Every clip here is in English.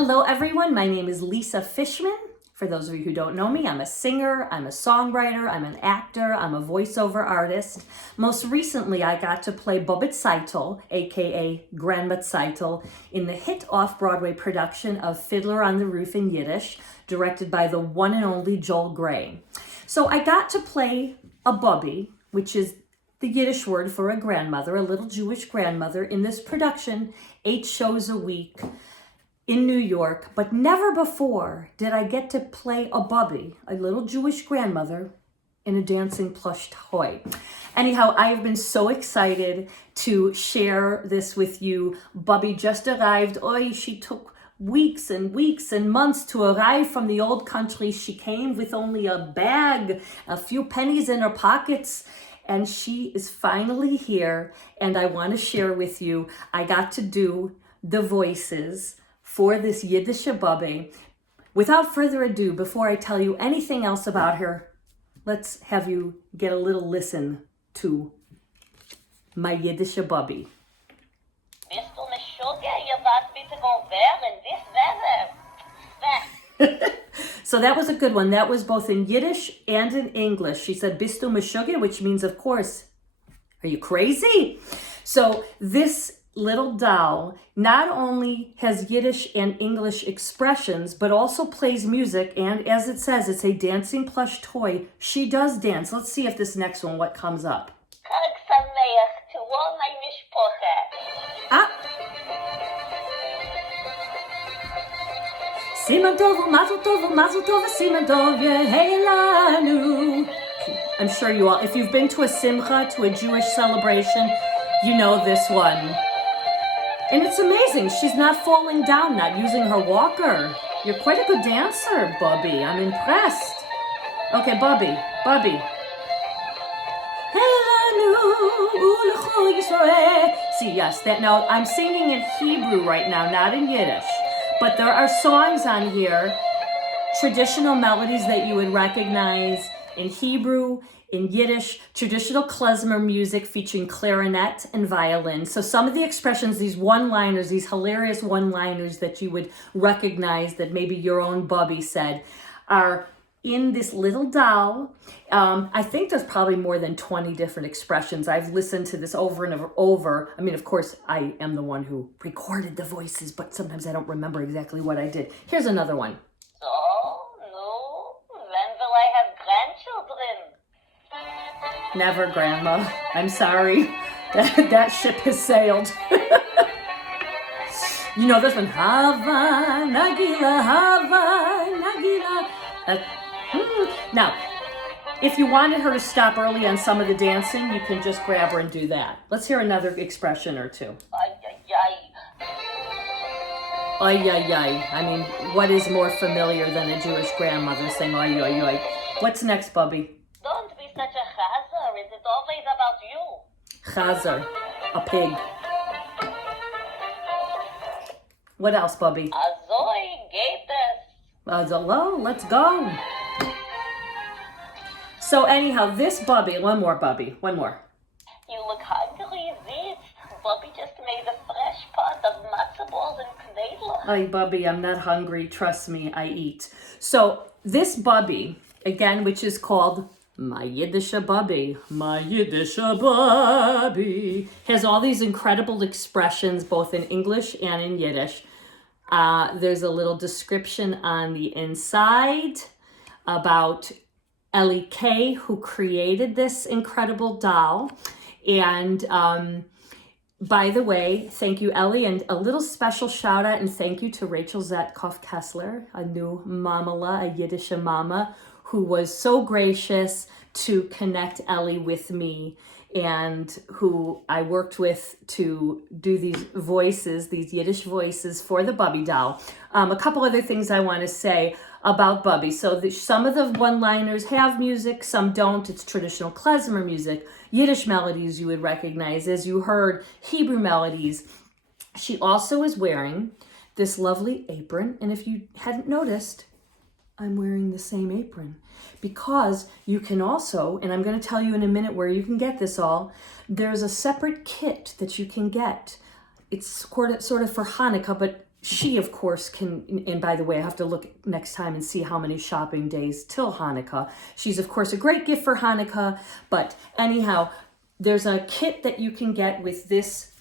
Hello everyone, my name is Lisa Fishman. For those of you who don't know me, I'm a singer, I'm a songwriter, I'm an actor, I'm a voiceover artist. Most recently, I got to play Bobe Tsaytl, aka Grandma Tzeitl, in the hit Off-Broadway production of Fiddler on the Roof in Yiddish, directed by the one and only Joel Grey. So I got to play a Bubbie, which is the Yiddish word for a grandmother, a little Jewish grandmother, in this production, 8 shows a week in New York, but never before did I get to play a Bubbie, a little Jewish grandmother, in a dancing plush toy. Anyhow, I have been so excited to share this with you. Bubbie just arrived. She took weeks and weeks and months to arrive from the old country. She came with only a bag, a few pennies in her pockets, and she is finally here. And I want to share with you, I got to do the voices for this Yiddishe Bubbie. Without further ado, before I tell you anything else about her, let's have you get a little listen to my Yiddishe Bubbie. Bist du ne Sugar? Ihr wart bitte go in this weather. So that was a good one. That was both in Yiddish and in English. She said, Bist du meshuggah, which means, of course, are you crazy? So this little doll not only has Yiddish and English expressions, but also plays music. And as it says, it's a dancing plush toy. She does dance. Let's see if this next one, what comes up. Chag sameach to all my mishpoche. Siman tov, mazel tov, siman tov, yehelanu. I'm sure you all, if you've been to a simcha, to a Jewish celebration, you know this one. And it's amazing. She's not falling down, not using her walker. You're quite a good dancer, Bubbie. I'm impressed. Okay, Bubbie. See, yes, that now I'm singing in Hebrew right now, not in Yiddish. But there are songs on here, traditional melodies that you would recognize in Hebrew, in Yiddish, traditional klezmer music featuring clarinet and violin. So some of the expressions, these one-liners, these hilarious one-liners that you would recognize that maybe your own Bubbie said, are in this little doll. I think there's probably more than 20 different expressions. I've listened to this over and over. I mean, of course, I am the one who recorded the voices, but sometimes I don't remember exactly what I did. Here's another one. So, no, when will I have grandchildren? Never, Grandma. I'm sorry. That ship has sailed. You know this one. Hava, Nagila. Now, if you wanted her to stop early on some of the dancing, you can just grab her and do that. Let's hear another expression or two. Ay, ay, ay. Ay, ay, ay. I mean, what is more familiar than a Jewish grandmother saying ay, ay, ay? What's next, Bubbie? Don't be such a chazer. Is it always about you? Chazer, a pig. What else, Bubbie? Azoi, geht es. Hello, let's go. So anyhow, this Bubbie, one more. You look hungry, this. Bubbie just made a fresh pot of matzo balls and knedler. Ay, Bubbie, I'm not hungry. Trust me, I eat. So this Bubbie, again, which is called my Yiddishe Bubbie, has all these incredible expressions, both in English and in Yiddish. There's a little description on the inside about Ellie Kay, who created this incredible doll. And by the way, thank you, Ellie, and a little special shout out and thank you to Rachel Zetkoff-Kessler, a new mamala, a Yiddish mama, who was so gracious to connect Ellie with me and who I worked with to do these voices, these Yiddish voices for the Bubbie doll. A couple other things I want to say about Bubbie. So some of the one-liners have music, some don't. It's traditional klezmer music, Yiddish melodies you would recognize, as you heard, Hebrew melodies. She also is wearing this lovely apron, and if you hadn't noticed, I'm wearing the same apron because you can also, and I'm going to tell you in a minute where you can get this all, there's a separate kit that you can get. It's sort of for Hanukkah, but she, of course, can, and by the way, I have to look next time and see how many shopping days till Hanukkah. She's, of course, a great gift for Hanukkah. But anyhow, there's a kit that you can get with this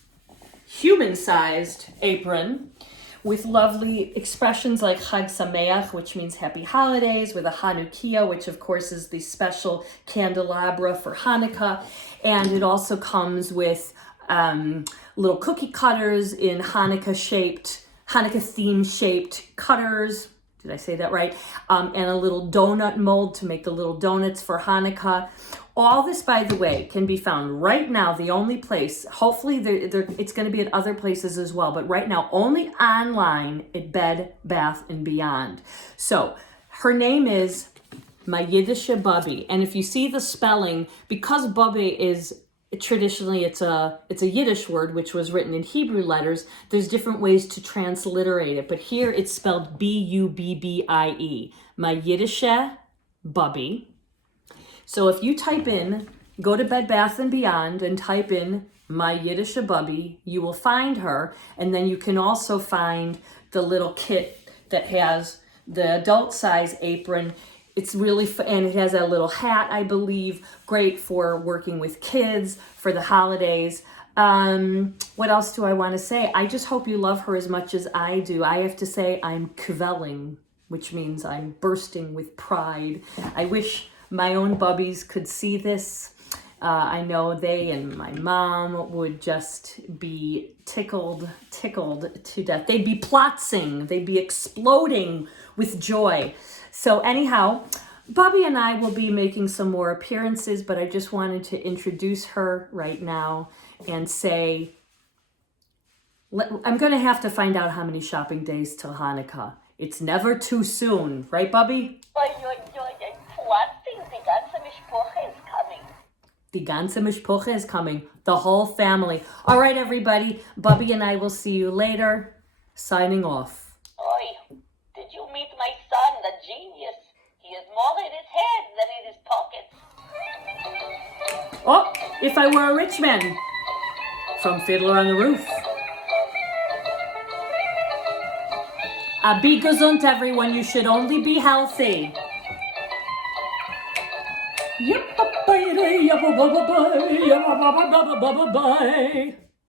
human-sized apron with lovely expressions like Chag Sameach, which means happy holidays, with a Hanukkah, which of course is the special candelabra for Hanukkah. And it also comes with little cookie cutters in Hanukkah theme shaped cutters. Did I say that right? And a little donut mold to make the little donuts for Hanukkah. All this, by the way, can be found right now, the only place, hopefully it's going to be at other places as well, but right now only online at Bed Bath & Beyond. So her name is my Yiddishe Bubbie. And if you see the spelling, because Bobe is traditionally it's a Yiddish word which was written in Hebrew letters, there's different ways to transliterate it. But here it's spelled Bubbie, my Yiddishe Bubbie. So if you type in, go to Bed Bath & Beyond and type in my Yiddishe Bubbie, you will find her. And then you can also find the little kit that has the adult size apron. It's really, and it has a little hat, I believe, great for working with kids for the holidays. What else do I want to say? I just hope you love her as much as I do. I have to say I'm kvelling, which means I'm bursting with pride. I wish my own bubbies could see this. I know they and my mom would just be tickled to death. They'd be plotzing, they'd be exploding with joy. So anyhow, Bobbie and I will be making some more appearances, but I just wanted to introduce her right now and say, I'm going to have to find out how many shopping days till Hanukkah. It's never too soon, right, Bobbie? Die ganze Mishpoche is coming. The whole family. All right, everybody. Bobbie and I will see you later. Signing off. Oi, did you meet my son, the genius? He has more in his head than in his pockets. Oh, if I were a rich man. From Fiddler on the Roof. Be gesund, everyone. You should only be healthy. Yep, bye, bye, bye, bye, bye, bye, bye.